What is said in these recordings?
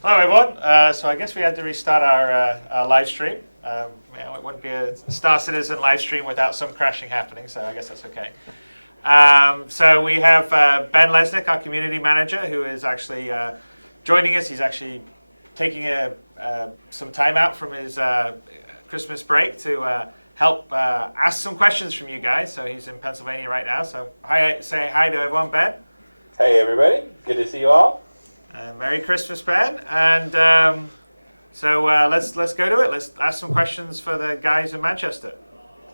Hello everyone. So I guess we had to restart our live stream. It wouldn't be a Star Citizen live stream without some crashing happening, so I guess that's okay. So we have Ben Lesnick, our community manager, who is actually joining us. He's actually taking some time out from his Christmas break to help ask some questions from you guys. So he's in Pennsylvania right now. So say hi to everyone, Ben. Hey everybody, good to see you all. Merry Christmas, Ben. And so let's go to it. Let's ask some questions for the guys in Manchester.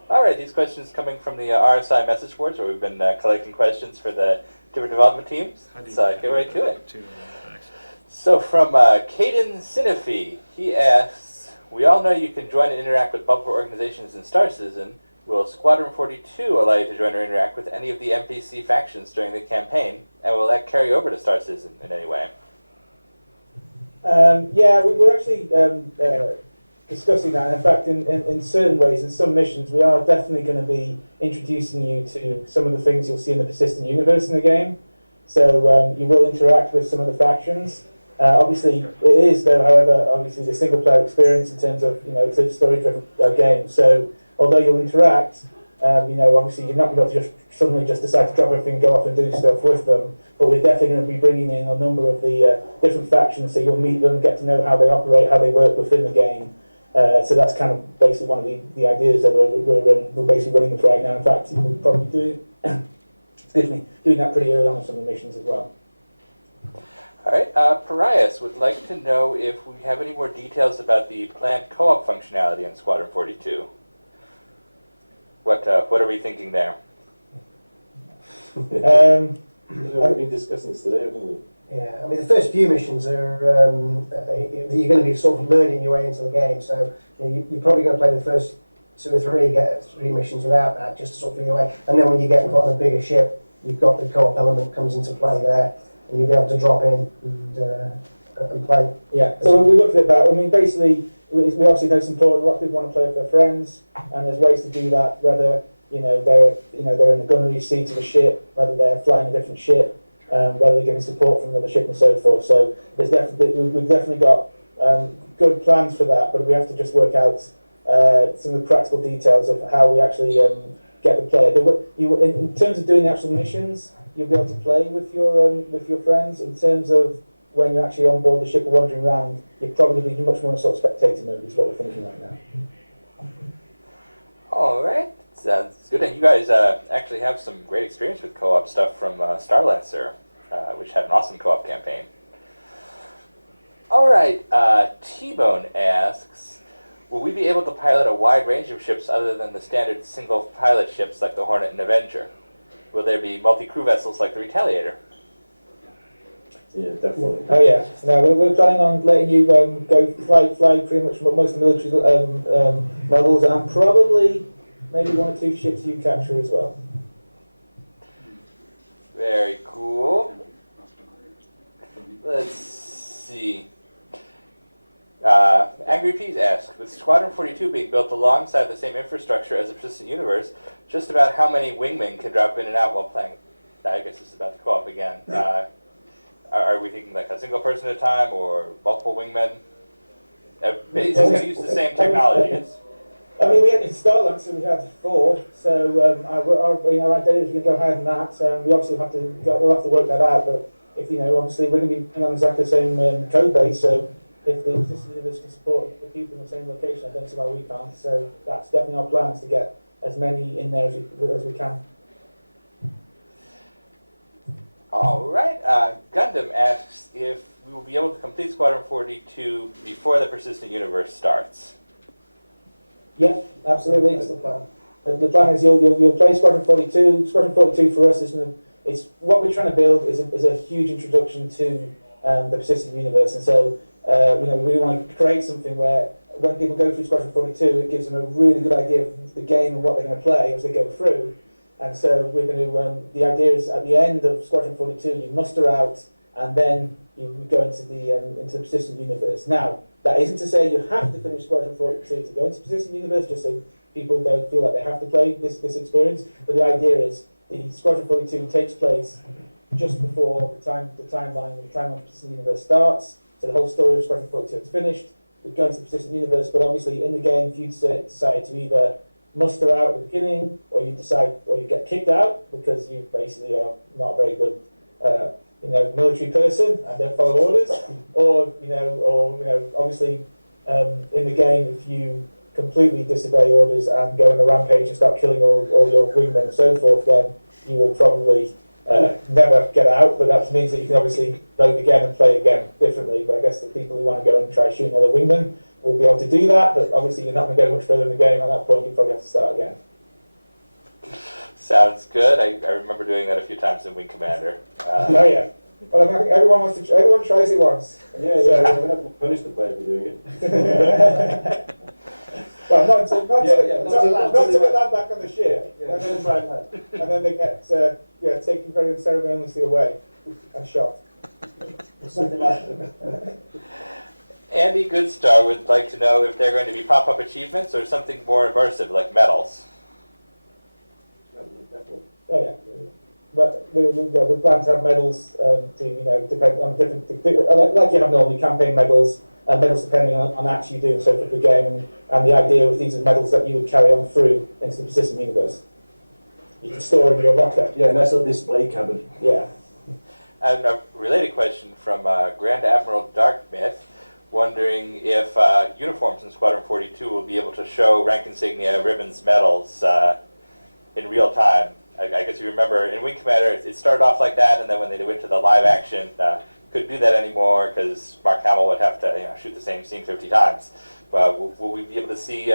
All right, these questions coming from the RSI message boards, where we've been collecting questions for the different development teams. Let's get right to it. So from Caden Sinafi, he asks, we all know you can join and interact with multiple organizations in Star Citizen. Will Squadron 42 allow you to join or interact with any of the NPC factions during the campaign? And will that carry over to Star Citizen in any way? Yeah, we were actually discussing that. In fact, in certain ways, in some missions, we are definitely going to be introducing you to some of the things you'll see in the persistent universe in the game. So you will interact with some of the factions. Obviously, it is, though, however, obviously the single-player experience in terms of, it's a story-driven game. So although you'll interact, obviously you're not going to suddenly decide to drop everything and go off and do stuff with them. But we're definitely going to be bringing in a number of the different factions, so you'll meet them, get to know how they operate, how they work within the game. So that's kind of basically one of the ideas that we're basically running with right now. In fact, we'll probably doing that pretty early on in some of the missions as well. All right, Parias would like to know if we have any more details about the planned co-op functionality in Squadron 42. What are we thinking there? We've been discussing this today, haven't we? Yeah, I mean the first few missions are you're going to be sort of learning your way into the game, so you're probably going to play the first 2 or 3 missions without that, just to sort of feel your way. And then when you get on a bigger ship, you've got the co-op element comes into play there, and you'll be able to drop in and play. Yeah. So we looked at that. I mean, basically, we obviously know it's important. A lot of people want to play with their friends, and there's ways to do that. Whether they're in the gunnery seat of a ship, whether they're flying a different ship, whether they're getting support from another ship and so forth. So we've definitely got good plans for that, but we have to just work out some of the practical details of how we actually get the player. In terms of doing the actual missions, you'll be able to play with your friends. In terms of when you're actually on board the ship or wandering around, you'd probably be much more in a sort of spectator mode, is what we're thinking right now. All right, sounds good. And you guys actually have some great experience with co-op stuff from Starlancer, which had an awesome co-op campaign. All right, T-Bone asks, will we be able to pilot a wide range of ships other than the standard single pilot ships like the Hornet and Avenger? Will there be multi-crew vessels like the Retaliator? Yeah, definitely. Oh yeah. No, we're planning on letting you go fly pretty much most of the military models, and probably maybe 1 or 2 ships you capture as well. Very cool. Let's see. Angry Peas asks, with Squadron 42 being built alongside the same infrastructure as the Persistent Universe, just about how many wingmen can drop in and out while playing? I guess this is about the co-op again. Are we thinking like a single person at a time or multiple wingmen? It's going to use the same technologies. I mean, in Starlancer we had 4, so our idea is we're going to go higher than that. We obviously we'll have to work that out, but if obviously we're going to be on exactly the same code base, so if the Persistent Universe can support the people in the same location, I don't see why we can't. So that's definitely our plan, is to get as many in there as we can. All right. Gundam asks if we will be able to complete Squadron 42 before the Persistent Universe starts. Yeah, absolutely. That's the plan. The plan is you'll play Squadron 42. Squadron 42 for us is what we're trying to build is a huge introduction to the Persistent Universe, and so we really want to create something where when people go through Squadron 42, it gives them a really good idea of the game and what they're going to play as they go through. And so we're going to. The idea is at the end of Squadron 42, you muster out, and then you go into the Persistent Universe. Now, that isn't to say you have to finish Squadron 42 to go into Persistent Universe, just so people don't feel like they have to play this experience. But the idea is the Squadron 42 takes place just before the timeline of the Persistent Universe starts. So the whole story of Squadron 42 is finished. We go into the persistent universe, but obviously in the game, if you decide to either muster out at the beginning, or you get kicked out because you basically are not a very good, military person and don't follow orders, or obviously in the game, if you completely disobey orders and go on a rampage and start killing all your wingmen and so forth, then you will probably never get out. But that means that you can obviously load again and play again differently. But I guess the people who want to go and try shooting all the wingmen will be able to do that. But obviously, you're not going to go much further in the game. At that point, you probably have to start again. Sounds good. I remember doing that a few times in Wing Commander. Oh yeah. Well, I think everyone tries it once. Yeah, we're not going to punish the player for doing it. Well, not until they land back on the ship, Yeah. and then they get taken very unceremoniously away and shot. Something like that. Andy Goodstar would like to know if they're going to be pop-up achievements or something more immersive, like medals. Definitely. Oh yeah. But we plan to have medals to depend on different, like you have normally, campaign medals, medals depending on acts you do and so forth the game, and the idea with these are medals that you would carry on through into the persistent universe. You can store in your locker. Yeah, nice little display cabinet. Yeah. And a related question from Grand Admiral Darkmyth, wondering if uniforms in Squadron 42 will be able to show rank insignia, ribbons, medals in real time. I guess you remember in Wing Commander, it started off like that, and then when they went to the live action, couldn't do that anymore because Mark Hamill would have to shoot the same scene 50 times. But will we be able to see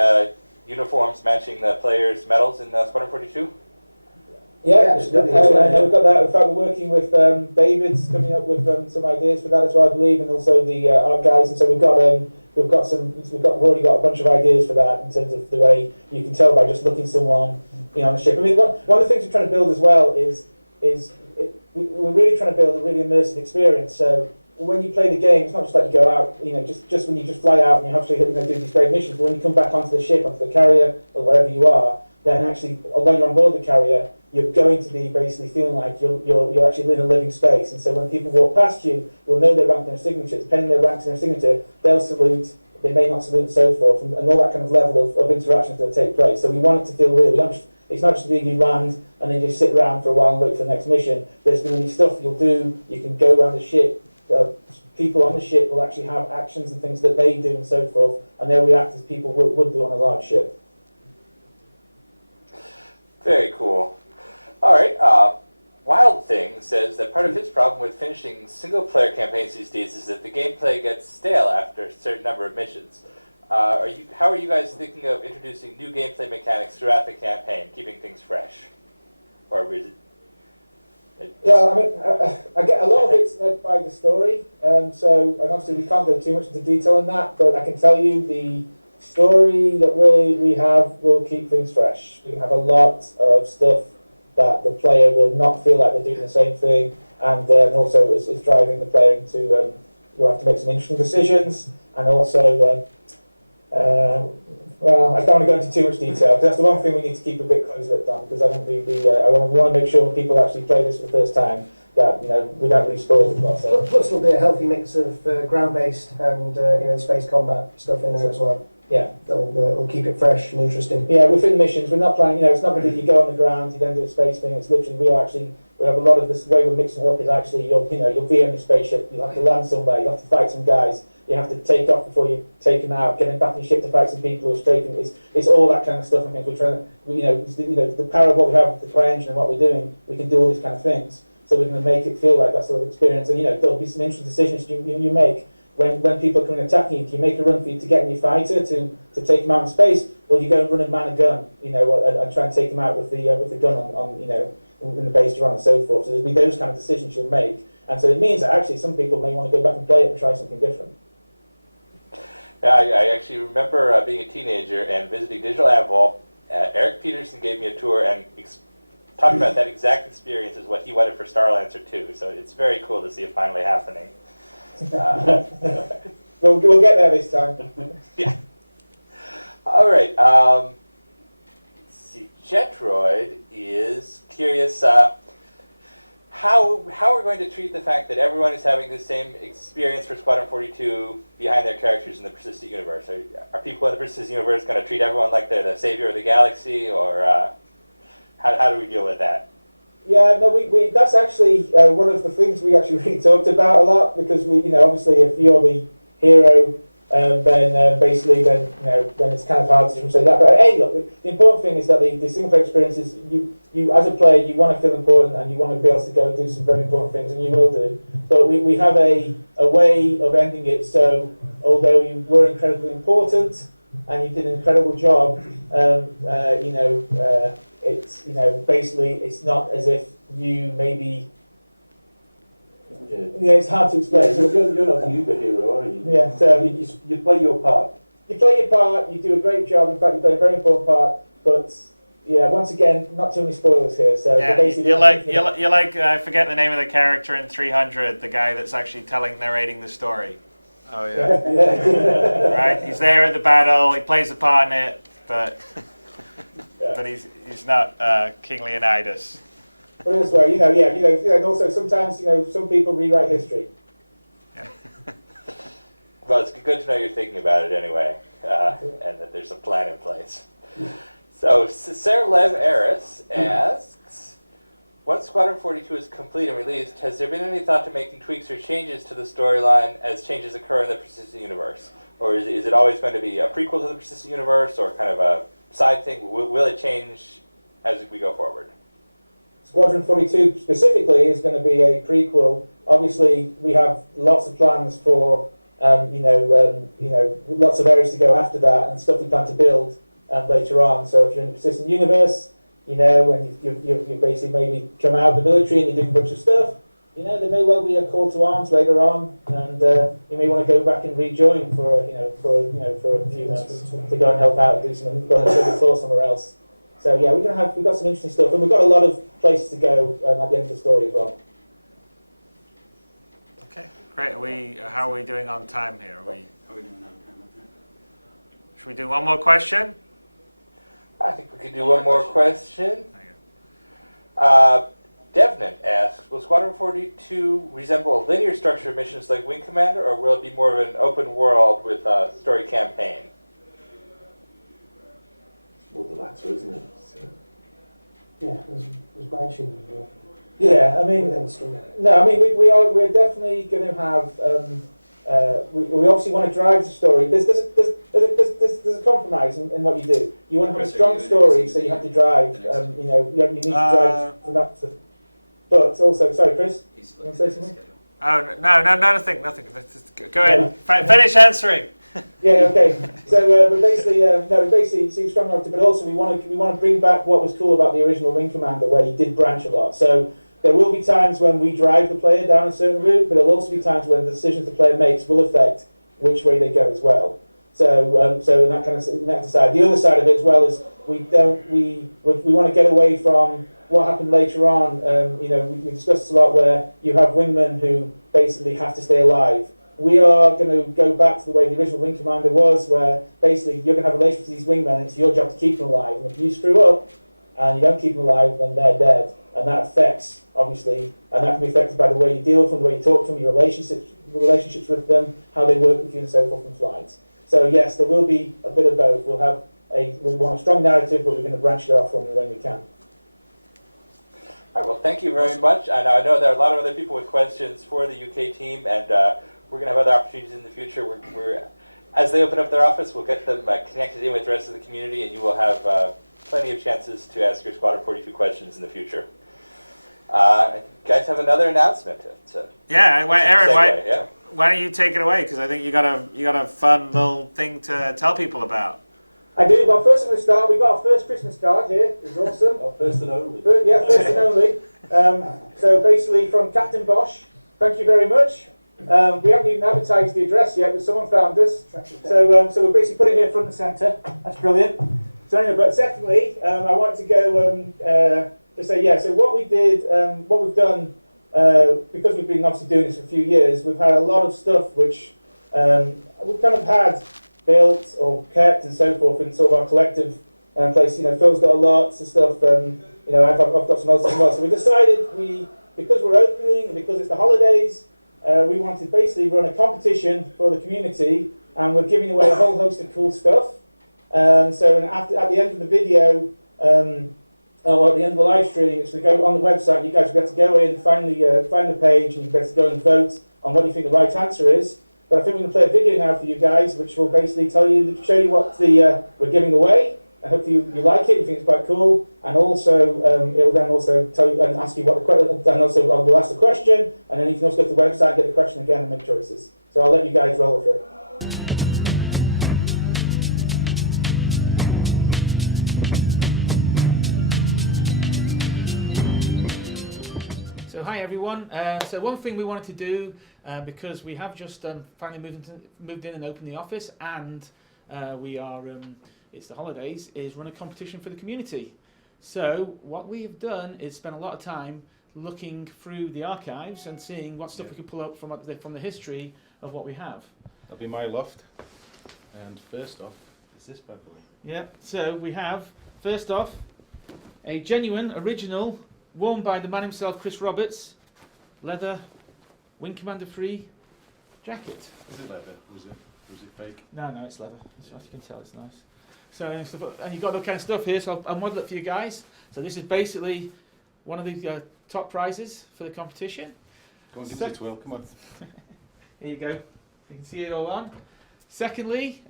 uniforms matching the players' medals in Squadron 42? Yeah, Absolutely. we've got that. In fact, we're working with David's coming up with some ideas for that as well, I believe, and also the art guys. And so we've already got a bunch of ideas for that in terms of the way you can tell by just looking someone, on the ship. I mean, one of the things we're trying to build as well is we're really trying to build a really immersive experience. So when you play the game, it's not just like you go out, just when you just fly out and you have to do these great missions. But when you come back onto the ship, onto the carrier, or wherever you are, then actually, when you're on board the carrier, you're going to be basically feeling like you're actually in a living space. And so when people walk past you, you'll know their rank and their signature. Depending on their rank and their signature, they'll salute, they may not salute, and so forth, and all that kind of level of interactions that take place. So we want it to feel real. It's not just being you land and then just sit around for a while and wait for the next mission. There's going to be stuff you'll do. You can go around the ship. People on the ship will actually have actions and things that they do and so forth, and they'll react as people would do on a large ship. Very cool. All right. Wild Thing says that part of his problem with finishing single-player campaigns these days is that the gameplay gets stale after a certain number of missions. How are you guys thinking of introducing new gameplay mechanics throughout the campaign, keeping things fresh? Or is it? Yeah, I mean, I get a lot of it's led by the story. And obviously we can't go too much into detail on that, but I can tell you the story that we have will keep things fresh. We can have a lot of stuff that the player will not feel like they're doing the same thing, and also it's driving the player into we'll have to make some interesting decisions, and also well, I don't want to go into too much detail because that's the one thing we need to keep a bit close-lipped on, because I think we want to make sure when people actually play this for the first time that we don't really spoil the plot. So. Plus there'll be a healthy mix of ground-based and space combat stuff in there as well. Yeah, we'll keep it fresh and interesting. Yeah, within missions, we're not planning. It's not going to be you go on the ground, you then do a space thing. It's literally we have a lot of this. The way we're mixing it up is actually you'll be on the spaceship. You have to land somewhere. You have to fight some guys. You have to take off before you take them out. Getting back in your ship to fight some people who are strafing. It's all that kind of stuff. I think we're trying to the power of what we have with the CryEngine and what we're doing. We can do all these kind of things. So we're going to make it feel like that sort of experience. And there'll be some interesting decisions you make. When people come and attack you, do you make a run for you to get in your fighter to take them out in space, or do you go and run and man a gun, and try and take them out with the gun on in the base you're on and so forth. So there'll be those kind of decisions you'll make, and so it means that actually some people may want to go back and play it and try something different. Yeah, I actually remember being a teenager and visiting Digital Anvil. Eric Peterson gave me a tour and talked about that exact experience as what he wanted for Star Lancer 2. So it's very cool to see it finally happening. We'll get there this time. Yeah. All right. Let's see. Jetroid is curious. how we're going to treat the fact that everyone is having the same experience for Squadron 42 behind their characters in the persistent universe. Are people in the persistent universe going to treat everyone like they're the savior of the galaxy, or how do we deal with that? Yeah, no, we that's actually one of the things we actually really talked about a lot, because we, obviously if you're the hero, then basically then it's kind of hard to say that. But hey, look, the important thing is that the single player experience is you as a player, you want to feel important and you want to be able to go and do some very important things, and you will do. But we have a way of ending it. So although you were incredibly important and you did an incredible job, it's basically it's not as if you maybe. Yeah, it's hard to explain. Yeah, you're not the uber hero, are you? Yeah, so you play your part. You play your part. You do a great job. In fact, you play a very important part. But yeah, once again, not too many spoilers here. So Yeah, basically, you're like I forget the name of the character in 300, the guy that's actually narrating the story. Oh yeah. Yeah. Right, he's there at the battle. He plays a part in it, but he's not King Leonidas. But as well, and also sometimes some people rewrite history. Yeah. Well, it's good to know you're thinking about it anyway, and that there's a plan in place. So, Sarah Lev Eris asks, once Squadron 42 is complete and released, has there been any thought to making tweaks or changes to the storyline as changes occur in the persistent universe? Or is it always going to be a prequel to the persistent universe, or kind of a side thing? Will it change as we go forward? Squadron 42 specifically is going to be a prequel. Obviously, we have lots of plans for, lots of areas to go after that and stuff we plan to build later on. So if you're in the persistent universe, and you basically maybe come out of the military and you're doing a bunch of stuff, there may well be a call to arms later on, and you may want to go back and rejoin for a few months to go and help out and do something, go and explore somewhere else. So yeah, we've got some interesting stuff, and we've got a lot of places to go at the end of the story as well. Okay, great. How are we doing on time here? How are we doing on time? Should we do one more question? I think we could do one more question. There Devnan asks, will Squadron 42 resemble a linear structure of missions like Wing Commander, or will it be more of an open world with a story campaign? Well, the latter, isn't it? So. Yeah, there's branching. Yeah, I mean, within the story. no, I mean we're definitely going to have. We obviously want to drive the story. There's a compromise in what you do. You want to have a strong story, so you have to drive. You need to drive from that. But also, sorry, Chris, you want to say something? Oh no, nothing. Just go ahead. Finish answering. Yeah, okay. So, but basically, see strong enough to, but also we want to bring back what was cool about the original Wing Commander, where you did branch a lot. So there will be times when we drive the player down a certain route, but there'll also be times when the decisions the player makes will affect which way they go as well. So, so in that side, the other side of it as well is we want to get away from what happened later on. We discussed this a lot, where you have wingmen who basically have to stay alive. We are going to go back to the way the original Wing Commander was, where basically you're going to have a relationship with these wingmen, and it's your job to keep them alive. And if you screw up and you don't keep them alive, then they're dead. And that affects, obviously, and that can be affected by the way you deal with them, the way you talk to them, your relationships with them, how they work with you, and so forth in flight. So yes, there will be a bit of both. We want a strong narrative, but we're going to branch it off from when we can. All right, well, thank you very much. And I know there are a lot of other people with questions for the UK team, and we're going to have other opportunities in the future. As they open up their office, we'll get them connected in with the rest of the community, and you will have plenty of chances to ask your Squadron 42 questions in the future. You guys have another announcement. Yeah, Aaron, yeah. why don't you take it away? Because I think you got a fun little thing to tell people about. I do. Well, first I'm going to start. We've got our first Christmas card here. It's awesome. Our first and only. First and only. So basically from Captain Bosch, thank you very much. We haven't even advertised the address yet, but someone found us. So we'll basically put it here front and centre. That's brilliant. So anyway, but secondly, I want to go to say, yeah, so what we did, what we've done, because we've been obviously doing this for a few years, we've had a lot of stuff which we've kind of had built or kept and so forth in sort of our collective place. Phil's got lots of stuff, I've got some other stuff as well. So we decided we because we're opening and because it's the holidays, we want to basically run a competition for the community, and we're giving away a whole host of cool stuff. So at the end of the video, or at the end of the live stream, it's going to go on the website. You guys will be able to go in, find the page, and you get to go and vote on what you think the right answer is. But I think we're going to play a video now for you guys, which will basically show you what we're giving away. I hope you like it. You think it's quite cool, and also it will then also tell you and ask you what the question. And also we'll ask the question, and then you can also go to the website, get the question again, and make choices. So I'll let you guys roll with it. So hi everyone. So one thing we wanted to do, because we have just finally moved in and opened the office, and we are it's the holidays, is run a competition for the community. So what we have done is spend a lot of time looking through the archives and seeing what stuff we could pull up from the history of what we have. That'll be my loft. And first off, is this bad boy? Yeah. So we have first off a genuine, original, worn by the man himself, Chris Roberts, leather Wing Commander 3 jacket. Is it leather? Was it fake? No, it's leather. As you can tell, it's nice. So and you've got all kind of stuff here. So I'll model it for you guys. So this is basically one of the top prizes for the competition. Go on, give us a twirl. Come on. Here you go. You can see it all on. Secondly,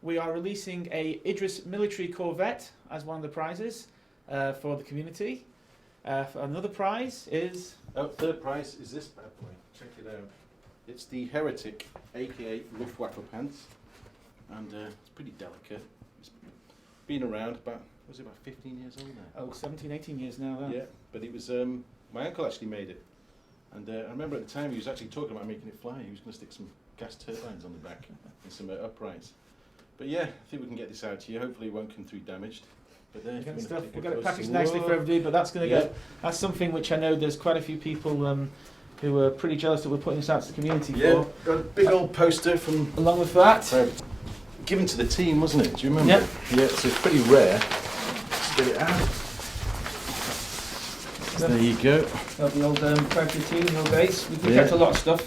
we are releasing a Idris military Corvette as one of the prizes for the community. Another prize is... Third prize is this bad boy. Check it out. It's the Heretic, aka Luftwaffe pants. And it's pretty delicate. It's been around about 15 years old now? Oh, 17, 18 years now. Yeah, but it was, my uncle actually made it. And I remember at the time he was actually talking about making it fly. He was going to stick some gas turbines on the back and some uprights. But yeah, I think we can get this out to you. Hopefully it won't come through damaged. But there, We've got it packaged nicely for everybody, but that's going to go. That's something which I know there's quite a few people who are pretty jealous that we're putting this out to the community for. Got a big old poster from... Along with that. Given to the team, wasn't it? Do you remember? Yep. Yeah, so it's pretty rare. Let's get it out. So there you go. Got the old Private team, the old base. We've kept a lot of stuff.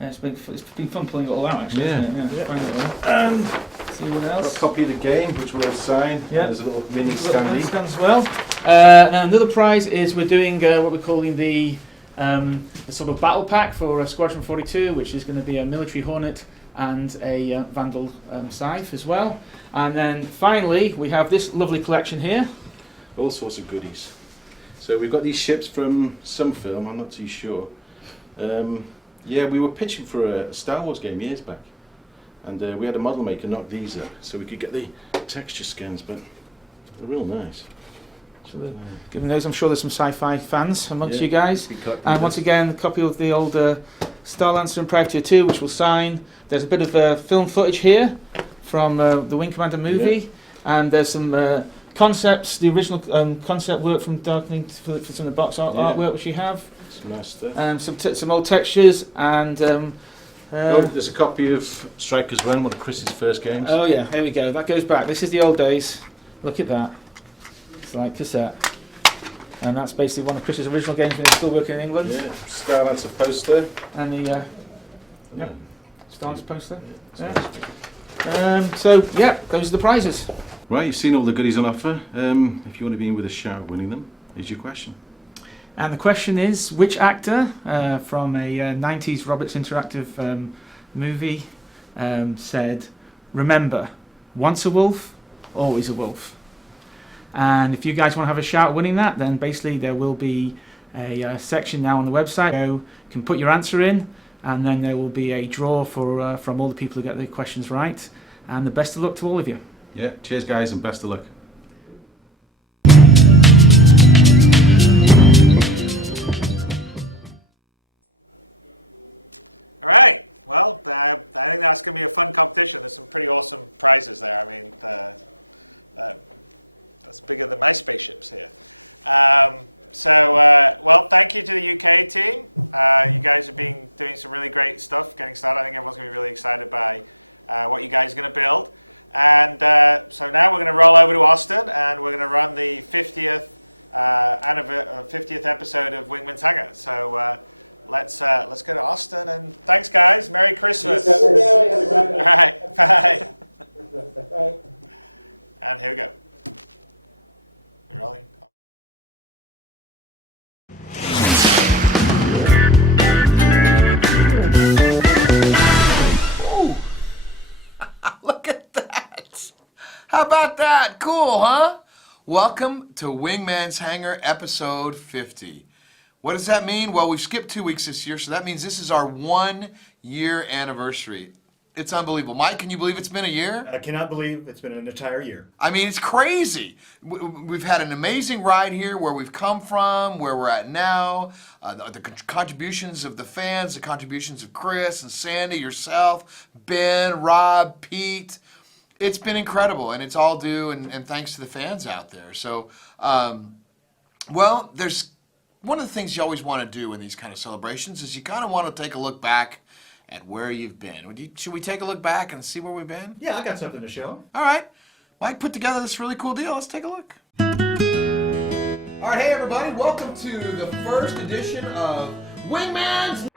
It's been fun pulling it all out, actually. Yeah. Isn't it? Yeah. Find it all. And see what else. a copy of the game, which we'll sign. Yeah. There's a little mini Stand standee. as well. Now another prize is we're doing what we're calling the sort of battle pack for Squadron 42, which is going to be a military Hornet and a Vandal scythe as well. And then finally we have this lovely collection here. All sorts of goodies. So we've got these ships from some film, I'm not too sure. Yeah, we were pitching for a Star Wars game years back. And we had a model maker knock these up so we could get the texture scans, but they're real nice. So given those, I'm sure there's some sci-fi fans amongst Yeah, you guys. And once again, a copy of the old Star Lancer and Privateer 2, which we'll sign. There's a bit of film footage here from the Wing Commander movie, and there's some concepts, the original concept work from Darkening for some of the box artwork which you have. Some nice stuff. Some old textures, and there's a copy of Strikers Run, one of Chris's first games. oh yeah, here we go. That goes back. This is the old days. Look at that. It's like cassette. And that's basically one of Chris's original games when he was still working in England. Yeah, Star Lancer poster. And the Yeah. Star Wars poster. Yeah. So yeah, those are the prizes. Right, you've seen all the goodies on offer. If you want to be in with a shout at winning them, here's your question. And the question is, which actor from a 90s Roberts Interactive movie said, "Remember, once a wolf, always a wolf"? And if you guys want to have a shout at winning that, then basically there will be a section now on the website where you can put your answer in, and then there will be a draw for from all the people who get the questions right. And the best of luck to all of you. Yeah, cheers guys and best of luck. All right. Well, I think that's going to be a fun competition. There's some pretty awesome prizes there. I mean, that's bigger than my spaceships here. Well, thank you to the UK team. You guys have been doing some really great stuff getting started. I think everyone's going to be really excited by what you guys are going to build. And so now we're going to roll over to Austin, and we're going to run the 50th 50th episode of Wingman's Hangar. So let's go to Austin, and thanks, guys. Merry Christmas. All right, bye. Bye. And here we go. We're rolling. Look at that! How about that? Cool, huh? Welcome to Wingman's Hangar episode 50. What does that mean? Well, we've skipped 2 weeks this year, so that means this is our 1 year anniversary. It's unbelievable. Mike, can you believe it's been a year? I cannot believe it's been an entire year. I mean, it's crazy. We've had an amazing ride here, where we've come from, where we're at now, the contributions of the fans, the contributions of Chris and Sandy, yourself, Ben, Rob, Pete. It's been incredible, and it's all due and thanks to the fans out there. So, well, there's one of the things you always want to do in these kind of celebrations is you kind of want to take a look back at where you've been. Should we take a look back and see where we've been? Yeah, I got something to show. All right. Mike put together this really cool deal. Let's take a look. All right, hey everybody. Welcome to the first edition of Wingman's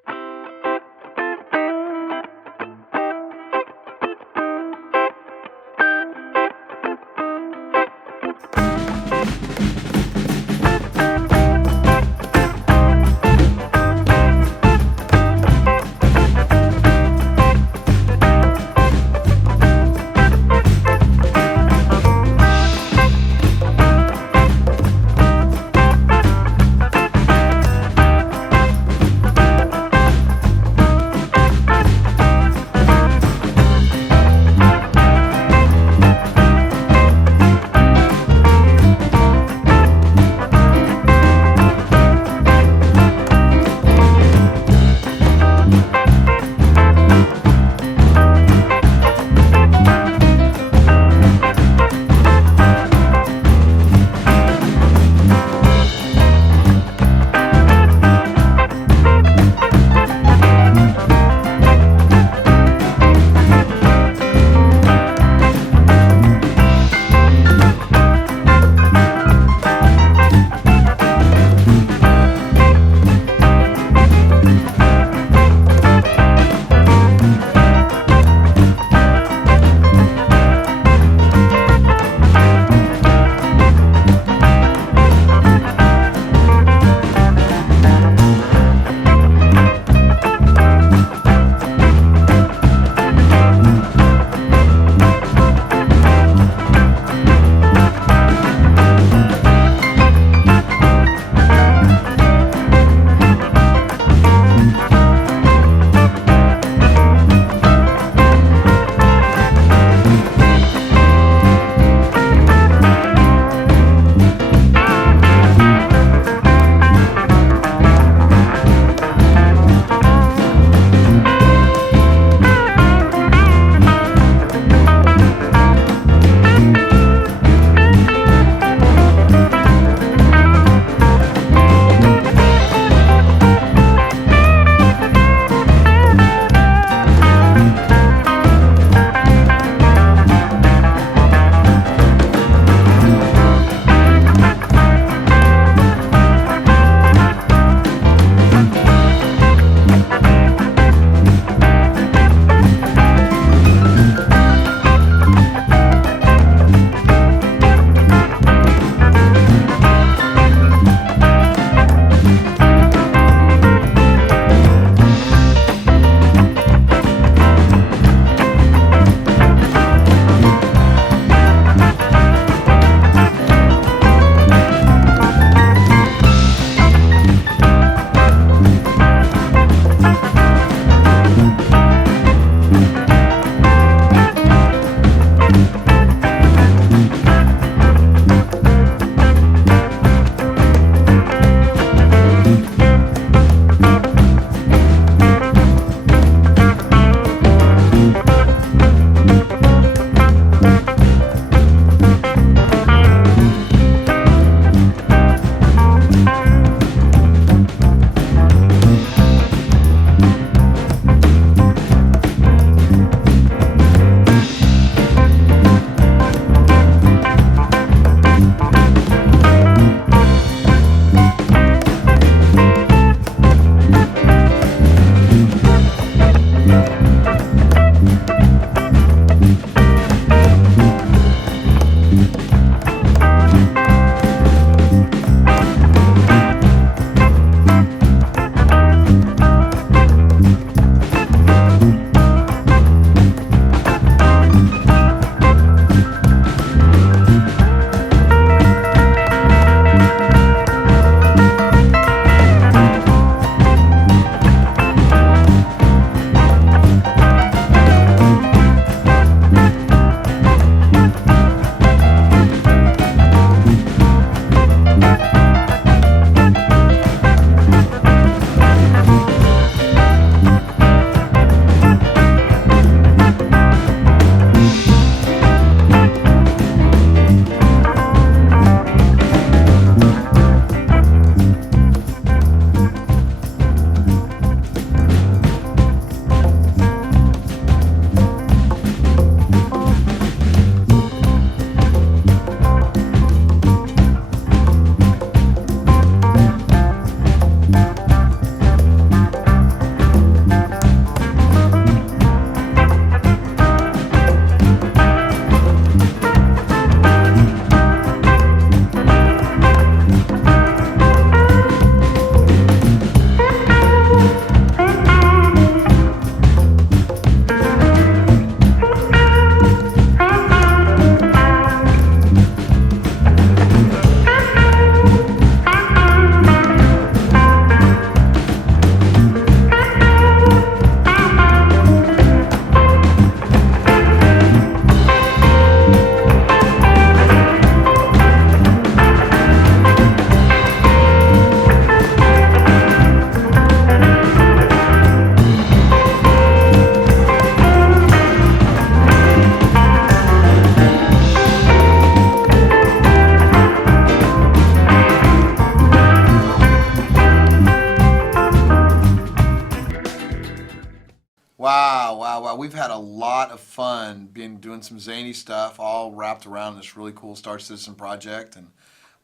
doing some zany stuff, all wrapped around this really cool Star Citizen project, and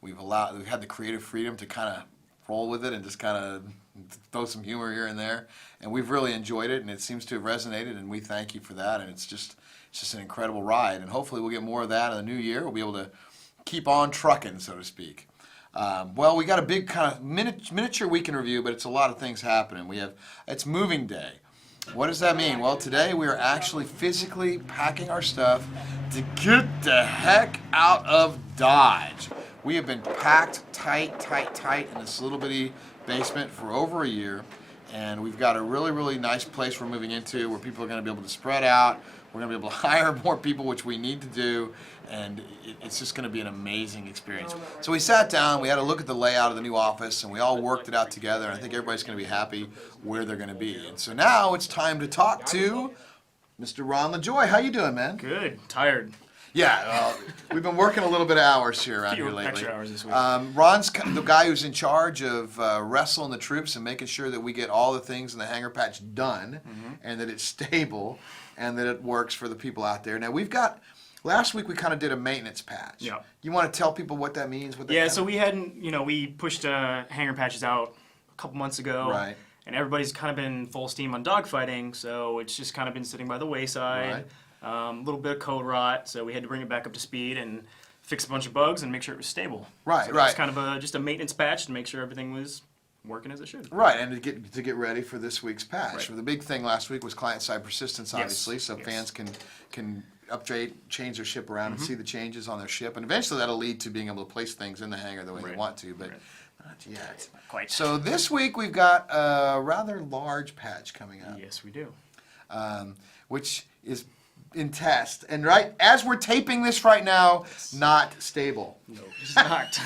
we've had the creative freedom to kind of roll with it and just kind of throw some humor here and there, and we've really enjoyed it, and it seems to have resonated, and we thank you for that, and it's just an incredible ride, and hopefully we'll get more of that in the new year. We'll be able to keep on trucking, so to speak. Well, we got a big kind of miniature week in review, but it's a lot of things happening. It's moving day. What does that mean? Well, today we are actually physically packing our stuff to get the heck out of Dodge. We have been packed tight in this little bitty basement for over a year, and we've got a really, really nice place we're moving into where people are going to be able to spread out. We're going to be able to hire more people, which we need to do, and it's just going to be an amazing experience. So we sat down, we had a look at the layout of the new office, and we all worked it out together, and I think everybody's going to be happy where they're going to be. And so now it's time to talk to Mr. Ron LaJoy. How you doing, man? Good. Tired. Yeah, well, we've been working a little bit of hours here around here lately. Extra hours this week. Ron's the guy who's in charge of wrestling the troops and making sure that we get all the things in the hangar patch done, and that it's stable, and that it works for the people out there. Now last week we kind of did a maintenance patch. Yeah. You want to tell people what that means? So we pushed hangar patches out a couple months ago. Right. And everybody's kind of been full steam on dogfighting, so it's just kind of been sitting by the wayside. Right. A little bit of code rot, so we had to bring it back up to speed and fix a bunch of bugs and make sure it was stable. Right, so right. It's kind of just a maintenance patch to make sure everything was working as it should. Right, and to get ready for this week's patch. Right. So the big thing last week was client-side persistence, obviously, so Yes. fans can update, change their ship around, and see the changes on their ship, and eventually that'll lead to being able to place things in the hangar the way they want to, but not yet. Quite. So this week we've got a rather large patch coming up. Yes, we do. Which is in test, and right as we're taping this right now, not stable. No, it's not.